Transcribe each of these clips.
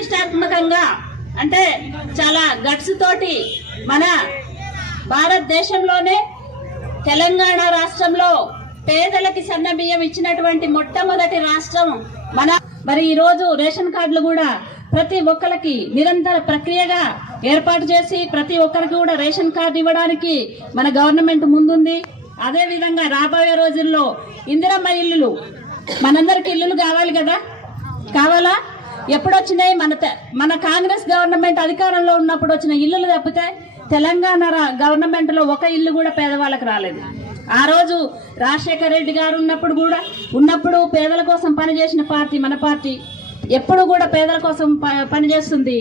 ప్రతిష్టాత్మకంగా అంటే చాలా గట్స్ తోటి మన భారతదేశంలోనే తెలంగాణ రాష్ట్రంలో పేదలకి సన్న బియ్యం ఇచ్చినటువంటి మొట్టమొదటి రాష్ట్రం మన. మరి ఈ రోజు రేషన్ కార్డులు కూడా ప్రతి ఒక్కరికి నిరంతర ప్రక్రియగా ఏర్పాటు చేసి ప్రతి ఒక్కరికి కూడా రేషన్ కార్డు ఇవ్వడానికి మన గవర్నమెంట్ ముందుంది. అదే విధంగా రాబోయే రోజుల్లో ఇందిరమ్మ ఇల్లులు, మనందరికి ఇల్లులు కావాలి కదా, కావాలా? ఎప్పుడొచ్చినాయి? మన కాంగ్రెస్ గవర్నమెంట్ అధికారంలో ఉన్నప్పుడు వచ్చిన ఇల్లులు తప్పితే తెలంగాణ గవర్నమెంట్ లో ఒక ఇల్లు కూడా పేదవాళ్ళకి రాలేదు. ఆ రోజు రాజశేఖర రెడ్డి గారు ఉన్నప్పుడు పేదల కోసం పనిచేసిన పార్టీ మన పార్టీ. ఎప్పుడు కూడా పేదల కోసం పనిచేస్తుంది.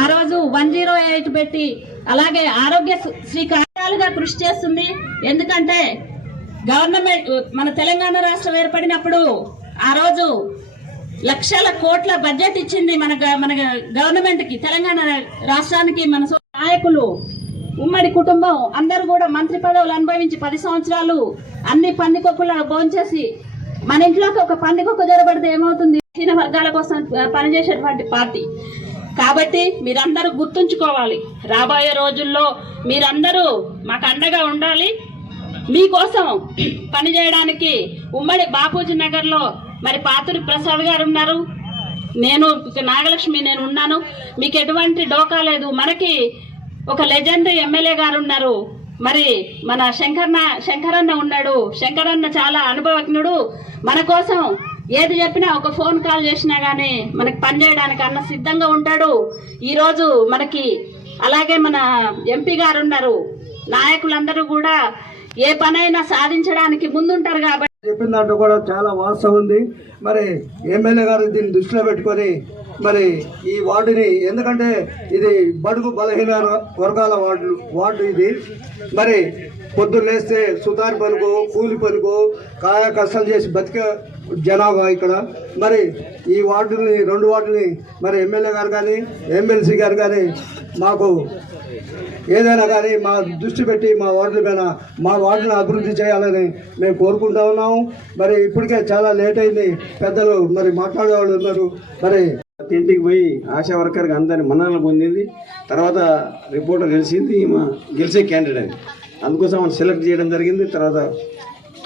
ఆ రోజు 108 పెట్టి అలాగే ఆరోగ్యశ్రీ కార్యాలుగా కృషి చేస్తుంది. ఎందుకంటే గవర్నమెంట్ మన తెలంగాణ రాష్ట్రం ఏర్పడినప్పుడు ఆ రోజు లక్షల కోట్ల బడ్జెట్ ఇచ్చింది మన గవర్నమెంట్ కి, తెలంగాణ రాష్ట్రానికి. మన నాయకులు ఉమ్మడి కుటుంబం అందరూ కూడా మంత్రి పదవులు అనుభవించి 10 సంవత్సరాలు అన్ని పందికొక్కులు భోంచేసి మన ఇంట్లోకి ఒక పందికొక్కు జరబడితే ఏమవుతుంది? చిన్న వర్గాల కోసం పనిచేసేటువంటి పార్టీ. కాబట్టి మీరందరూ గుర్తుంచుకోవాలి, రాబోయే రోజుల్లో మీరందరూ మాకు అండగా ఉండాలి. మీకోసం పనిచేయడానికి ఉమ్మడి బాపూజీ నగర్ లో మరి పాతూరి ప్రసాద్ గారు ఉన్నారు, నేను నాగలక్ష్మి నేను ఉన్నాను. మీకు ఎటువంటి డోకా లేదు. మనకి ఒక లెజెండ్ ఎమ్మెల్యే గారు ఉన్నారు, మరి మన శంకరన్న ఉన్నాడు. శంకరన్న చాలా అనుభవజ్ఞుడు. మన కోసం ఏది చెప్పినా ఒక ఫోన్ కాల్ చేసినా గానీ మనకి పనిచేయడానికి అన్న సిద్ధంగా ఉంటాడు. ఈ రోజు మనకి అలాగే మన ఎంపీ గారు ఉన్నారు. నాయకులందరూ కూడా ఏ పనైనా సాధించడానికి ముందుంటారు. కాబట్టి చెప్పిన దాంట్లో కూడా చాలా వాస్తవం ఉంది. మరి ఎమ్మెల్యే గారు దీన్ని దృష్టిలో పెట్టుకొని మరి ఈ వార్డుని, ఎందుకంటే ఇది బడుగు బలహీన వర్గాల వార్డు ఇది. మరి పొద్దున్న లేస్తే సుతారి పనుకో కూలి పనుకో కాయ కష్టాలు చేసి బతికే జనాభా ఇక్కడ. మరి ఈ వార్డుని 2 వార్డుని మరి ఎమ్మెల్యే గారు కానీ ఎమ్మెల్సీ గారు కానీ మాకు ఏదైనా కానీ మా దృష్టి పెట్టి మా వార్డుల పైన మా వార్డును అభివృద్ధి చేయాలని మేము కోరుకుంటా ఉన్నాము. మరి ఇప్పటికే చాలా లేట్ అయింది, పెద్దలు మరి మాట్లాడేవాళ్ళు ఉన్నారు. మరి ఇంటికి పోయి ఆశా వర్కర్గా అందరినీ మన్ననలు పొందింది. తర్వాత రిపోర్టర్ గెలిచింది, ఈమె గెలిచే క్యాండిడేట్, అందుకోసం ఆమెను సెలెక్ట్ చేయడం జరిగింది. తర్వాత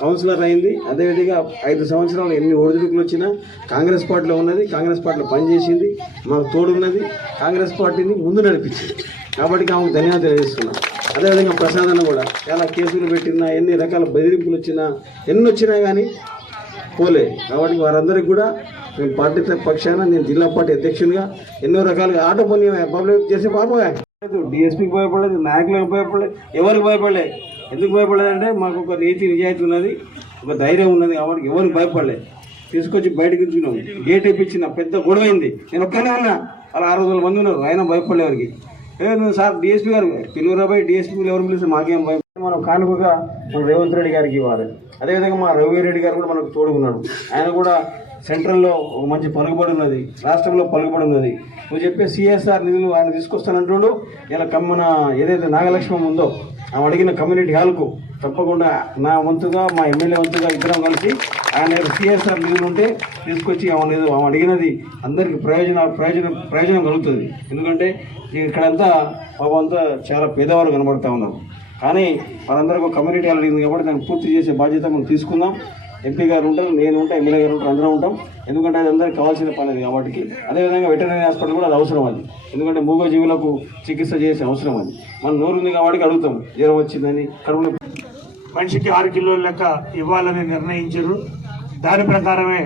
కౌన్సిలర్ అయింది. అదేవిధంగా 5 సంవత్సరాలు ఎన్ని ఒడిదుడుకులు వచ్చినా కాంగ్రెస్ పార్టీలో ఉన్నది, కాంగ్రెస్ పార్టీలో పనిచేసింది, మాకు తోడున్నది, కాంగ్రెస్ పార్టీని ముందు నడిపించింది. కాబట్టి ఆమెకు ధన్యవాదాలు తెలియజేస్తున్నాం. అదేవిధంగా ప్రసాద్ అన్న కూడా చాలా కేసులు పెట్టినా, ఎన్ని రకాల బెదిరింపులు వచ్చినా, ఎన్ని వచ్చినా కానీ పోలే. కాబట్టి వారందరికీ కూడా మేము పార్టీ పక్షాన, నేను జిల్లా పార్టీ అధ్యక్షునిగా ఎన్నో రకాలుగా ఆటో పని పబ్లిక్ చేసే పాపగా డిఎస్పీకి భయపడలేదు, నాయకులకు భయపడలేదు, ఎవరికి భయపడలేదు. ఎందుకు భయపడలేదంటే మాకు ఒక నీతి నిజాయితీ ఉన్నది, ఒక ధైర్యం ఉన్నది. కాబట్టి ఎవరికి భయపడలేదు. తీసుకొచ్చి బయటకు ఉంచుకున్నాం. గేట్ వేయించిన పెద్ద గొడవైంది. నేను ఒక్కనే ఉన్నా, అలా 600 మంది ఉన్నారు, ఆయన భయపడలే. ఎవరికి సార్ డిఎస్పీ గారు పిలువురాబాయి డిఎస్పీలు ఎవరు పిలిస్తే మాకేం భయం. మనం కానుకగా మన రేవంత్ రెడ్డి గారికి ఇవ్వాలి. అదేవిధంగా మా రఘువీరెడ్డి గారు కూడా మనకు తోడుకున్నాడు. ఆయన కూడా సెంట్రల్లో ఒక మంచి పలుకుబడి ఉన్నది, రాష్ట్రంలో పలుకుబడి ఉన్నది. నువ్వు చెప్పే సిఎస్ఆర్ నిధులు ఆయన తీసుకొస్తానంటుండు. ఇలా మన ఏదైతే నాగలక్ష్మి ఉందో ఆమె అడిగిన కమ్యూనిటీ హాల్కు తప్పకుండా నా వంతుగా మా ఎమ్మెల్యే వంతుగా ఇద్దరం కలిసి ఆయన సిఎస్ఆర్ నిధులు ఉంటే తీసుకొచ్చి ఆమె అడిగినది అందరికీ ప్రయోజనం కలుగుతుంది. ఎందుకంటే ఇక్కడంతా అంతా చాలా పేదవారు కనబడతా ఉన్నారు. కానీ మనందరికీ కమ్యూనిటీ హాల్ అడిగింది కాబట్టి దాన్ని పూర్తి చేసే బాధ్యత మనం తీసుకుందాం. ఎంపీ గారు ఉంటారు, నేను ఉంటాం, ఎమ్మెల్యే గారు ఉంటారు, అందరం ఉంటాం. ఎందుకంటే అది అందరికీ కావాల్సిన పని అది. కాబట్టి అదేవిధంగా వెటర్నరీ హాస్పిటల్ కూడా అది అవసరం. అది ఎందుకంటే మూగజీవులకు చికిత్స చేసే అవసరం. అది మన నోరు ఉంది కాబట్టి అడుగుతాం, జ్వరం వచ్చిందని, కడుపులో మనిషికి 6 కిలోల లెక్క ఇవ్వాలని నిర్ణయించారు. దాని ప్రకారమే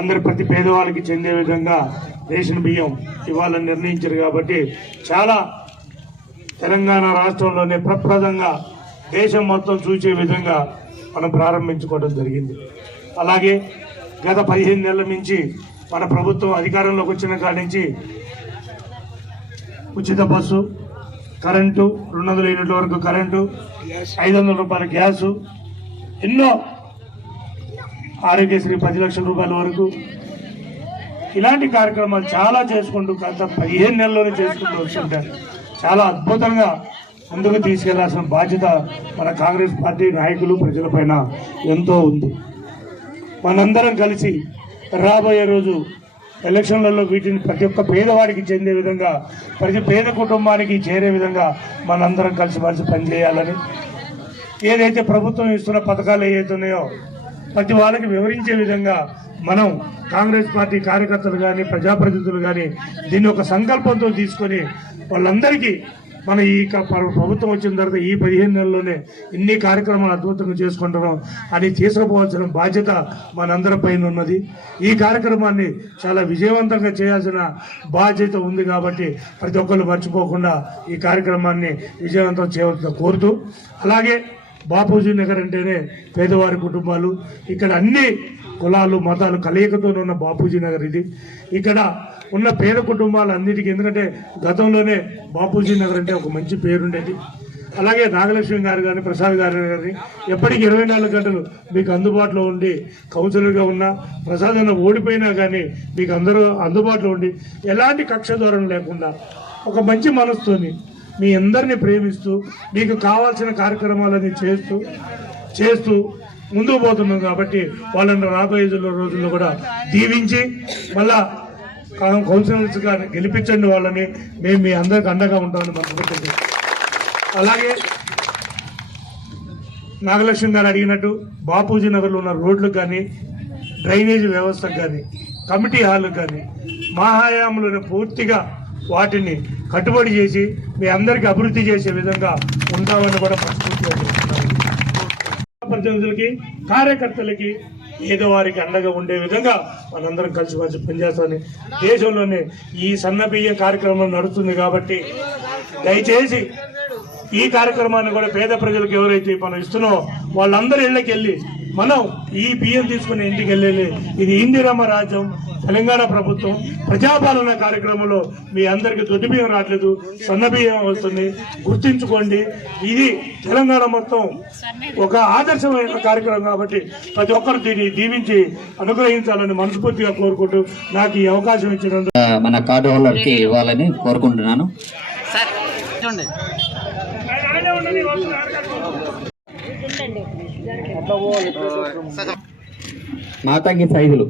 అందరు ప్రతి పేదవాళ్ళకి చెందే విధంగా రేషన్ బియ్యం ఇవ్వాలని నిర్ణయించారు. కాబట్టి చాలా తెలంగాణ రాష్ట్రంలోనే ప్రప్రదంగా దేశం మొత్తం చూసే విధంగా మనం ప్రారంభించుకోవడం జరిగింది. అలాగే గత 15 నెలల నుంచి మన ప్రభుత్వం అధికారంలోకి వచ్చిన కాడి నుంచి ఉచిత బస్సు, కరెంటు, 200 యూనిట్ల వరకు కరెంటు, 500 రూపాయల గ్యాసు, ఎన్నో ఆరోగ్యశ్రీ 10 లక్షల రూపాయల వరకు ఇలాంటి కార్యక్రమాలు చాలా చేసుకుంటూ గత 15 నెలల్లోనే చేసుకుంటూ వస్తుంటారు. చాలా అద్భుతంగా ముందుకు తీసుకెళ్లాల్సిన బాధ్యత మన కాంగ్రెస్ పార్టీ నాయకులు ప్రజలపైన ఎంతో ఉంది. మనందరం కలిసి రాబోయే రోజు ఎలక్షన్లలో వీటిని ప్రతి ఒక్క పేదవాడికి చెందే విధంగా, ప్రతి పేద కుటుంబానికి చేరే విధంగా మనందరం కలిసిమెలిసి పనిచేయాలని, ఏదైతే ప్రభుత్వం ఇస్తున్న పథకాలు ఏవైతున్నాయో ప్రతి వాళ్ళకి వివరించే విధంగా మనం కాంగ్రెస్ పార్టీ కార్యకర్తలు కానీ ప్రజాప్రతినిధులు కానీ దీన్ని ఒక సంకల్పంతో తీసుకొని వాళ్ళందరికీ మన ఈ ప్రభుత్వం వచ్చిన తర్వాత ఈ 15 నెలల్లోనే ఇన్ని కార్యక్రమాలు అద్భుతంగా చేసుకుంటున్నాం అని తీసుకుపోవాల్సిన బాధ్యత మనందరి పైన ఉన్నది. ఈ కార్యక్రమాన్ని చాలా విజయవంతంగా చేయాల్సిన బాధ్యత ఉంది కాబట్టి ప్రతి ఒక్కరు మర్చిపోకుండా ఈ కార్యక్రమాన్ని విజయవంతం చేయవలసిన కోరుతూ, అలాగే బాపూజీ నగర్ అంటేనే పేదవారి కుటుంబాలు, ఇక్కడ అన్ని కులాలు మతాలు కలయికతో ఉన్న బాపూజీ నగర్ ఇది. ఇక్కడ ఉన్న పేద కుటుంబాలన్నిటికీ, ఎందుకంటే గతంలోనే బాపూజీ నగర్ అంటే ఒక మంచి పేరుండేది. అలాగే నాగలక్ష్మి గారు కానీ ప్రసాద్ గారు కానీ ఎప్పటికీ 24 గంటలు మీకు అందుబాటులో ఉండి కౌన్సిలర్గా ఉన్నా, ప్రసాద్ అన్న ఓడిపోయినా కానీ మీకు అందరూ అందుబాటులో ఉండి ఎలాంటి కక్ష ధోరణి లేకుండా ఒక మంచి మనసుతోని మీ అందరినీ ప్రేమిస్తూ మీకు కావాల్సిన కార్యక్రమాలన్నీ చేస్తూ ముందుకు పోతున్నాం. కాబట్టి వాళ్ళని రాబోయే రోజుల్లో కూడా దీవించి మళ్ళా కౌన్సిలర్స్గా గెలిపించండి వాళ్ళని. మేము మీ అందరికి అండగా ఉంటామని మనసుకుంటుంది. అలాగే నాగలక్ష్మి గారు అడిగినట్టు బాపూజీ నగర్లో ఉన్న రోడ్లకు కానీ, డ్రైనేజీ వ్యవస్థకు కానీ, కమిటీ హాల్కి కానీ మా హయాంలోనే పూర్తిగా వాటిని కట్టుబడి చేసి మీ అందరికీ అభివృద్ధి చేసే విధంగా ఉంటామని కూడా మనస్ఫూర్తిగా చెప్తున్నాను. ప్రతినిధులకి, కార్యకర్తలకి, పేదవారికి అండగా ఉండే విధంగా మనందరం కలిసి పనిచేస్తామని, దేశంలోనే ఈ సన్నబియ్య కార్యక్రమం నడుస్తుంది కాబట్టి దయచేసి ఈ కార్యక్రమాన్ని కూడా పేద ప్రజలకు ఎవరైతే మనం ఇస్తున్నామో వాళ్ళందరి ఇళ్ళకి వెళ్ళి మనం ఈ బియ్యం తీసుకుని ఇంటికి వెళ్ళి, ఇది ఇందిరమ్మ రాజ్యం, తెలంగాణ ప్రభుత్వం ప్రజాపాలన కార్యక్రమంలో మీ అందరికీ దొడ్డి బియ్యం రావట్లేదు, సన్న బియ్యం వస్తుంది, గుర్తించుకోండి. ఇది తెలంగాణ మొత్తం ఒక ఆదర్శమైన కార్యక్రమం కాబట్టి ప్రతి ఒక్కరు దీన్ని దీవించి అనుగ్రహించాలని మనస్ఫూర్తిగా కోరుకుంటూ నాకు ఈ అవకాశం ఇచ్చినందుకు మన కార్డు హోల్డర్కి ఇవ్వాలని కోరుకుంటున్నాను. మాతాకి సైజులు